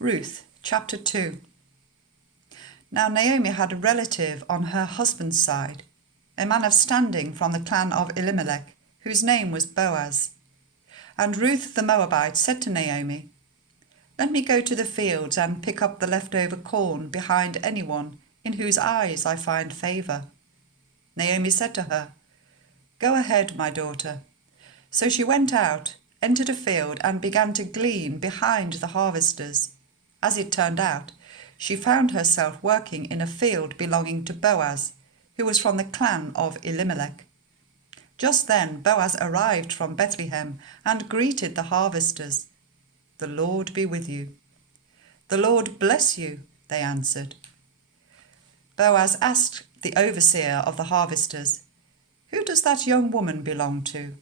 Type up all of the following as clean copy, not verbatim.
Ruth, chapter 2. Now Naomi had a relative on her husband's side, a man of standing from the clan of Elimelech, whose name was Boaz. And Ruth the Moabite said to Naomi, "Let me go to the fields and pick up the leftover corn behind anyone in whose eyes I find favour." Naomi said to her, "Go ahead, my daughter." So she went out, entered a field, and began to glean behind the harvesters. As it turned out, she found herself working in a field belonging to Boaz, who was from the clan of Elimelech. Just then Boaz arrived from Bethlehem and greeted the harvesters. "The Lord be with you." "The Lord bless you," they answered. Boaz asked the overseer of the harvesters, "Who does that young woman belong to?"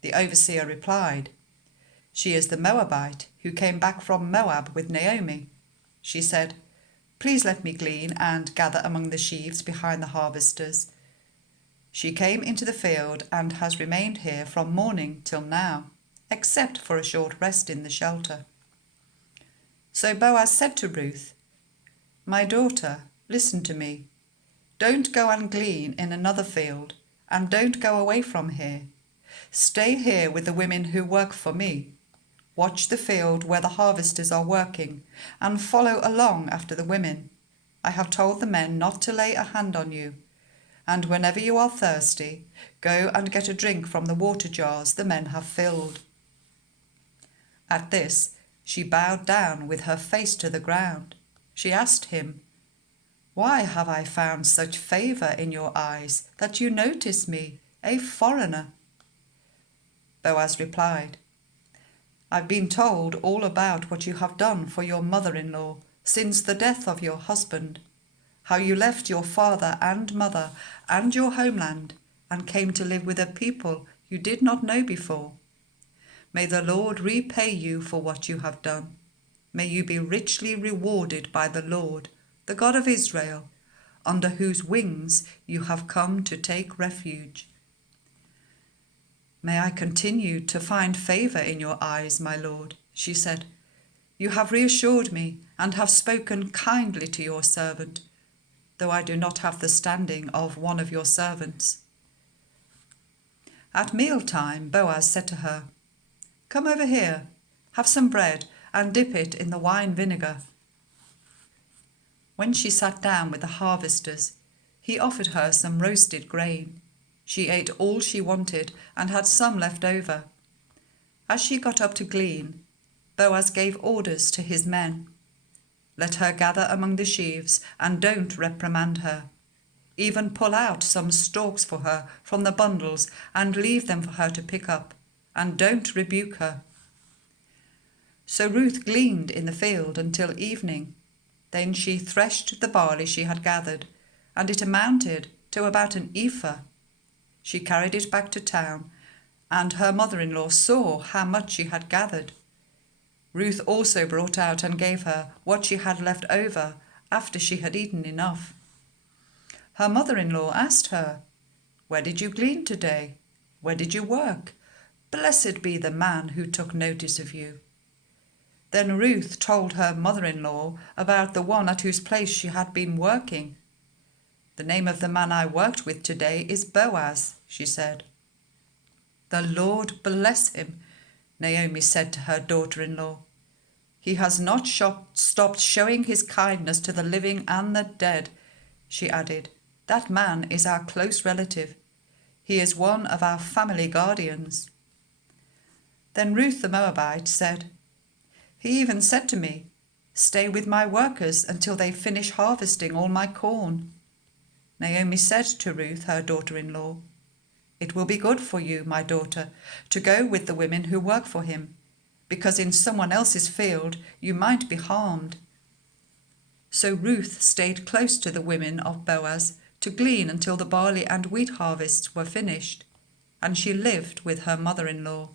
The overseer replied, "She is the Moabite who came back from Moab with Naomi." She said, "Please let me glean and gather among the sheaves behind the harvesters." She came into the field and has remained here from morning till now, except for a short rest in the shelter. So Boaz said to Ruth, "My daughter, listen to me. Don't go and glean in another field, and don't go away from here. Stay here with the women who work for me. Watch the field where the harvesters are working, and follow along after the women. I have told the men not to lay a hand on you. And whenever you are thirsty, go and get a drink from the water jars the men have filled." At this, she bowed down with her face to the ground. She asked him, "Why have I found such favour in your eyes that you notice me, a foreigner?" Boaz replied, "I've been told all about what you have done for your mother-in-law since the death of your husband, how you left your father and mother and your homeland and came to live with a people you did not know before. May the Lord repay you for what you have done. May you be richly rewarded by the Lord, the God of Israel, under whose wings you have come to take refuge." "May I continue to find favour in your eyes, my lord," she said. "You have reassured me and have spoken kindly to your servant, though I do not have the standing of one of your servants." At mealtime, Boaz said to her, "Come over here, have some bread and dip it in the wine vinegar." When she sat down with the harvesters, he offered her some roasted grain. She ate all she wanted and had some left over. As she got up to glean, Boaz gave orders to his men. "Let her gather among the sheaves and don't reprimand her. Even pull out some stalks for her from the bundles and leave them for her to pick up, and don't rebuke her." So Ruth gleaned in the field until evening. Then she threshed the barley she had gathered, and it amounted to about an ephah. She carried it back to town, and her mother-in-law saw how much she had gathered. Ruth also brought out and gave her what she had left over after she had eaten enough. Her mother-in-law asked her, "Where did you glean today? Where did you work? Blessed be the man who took notice of you." Then Ruth told her mother-in-law about the one at whose place she had been working. "The name of the man I worked with today is Boaz," she said. "The Lord bless him," Naomi said to her daughter-in-law. "He has not stopped showing his kindness to the living and the dead," she added. "That man is our close relative. He is one of our family guardians." Then Ruth the Moabite said, "He even said to me, 'Stay with my workers until they finish harvesting all my corn.'" Naomi said to Ruth, her daughter-in-law, "It will be good for you, my daughter, to go with the women who work for him, because in someone else's field you might be harmed." So Ruth stayed close to the women of Boaz to glean until the barley and wheat harvests were finished, and she lived with her mother-in-law.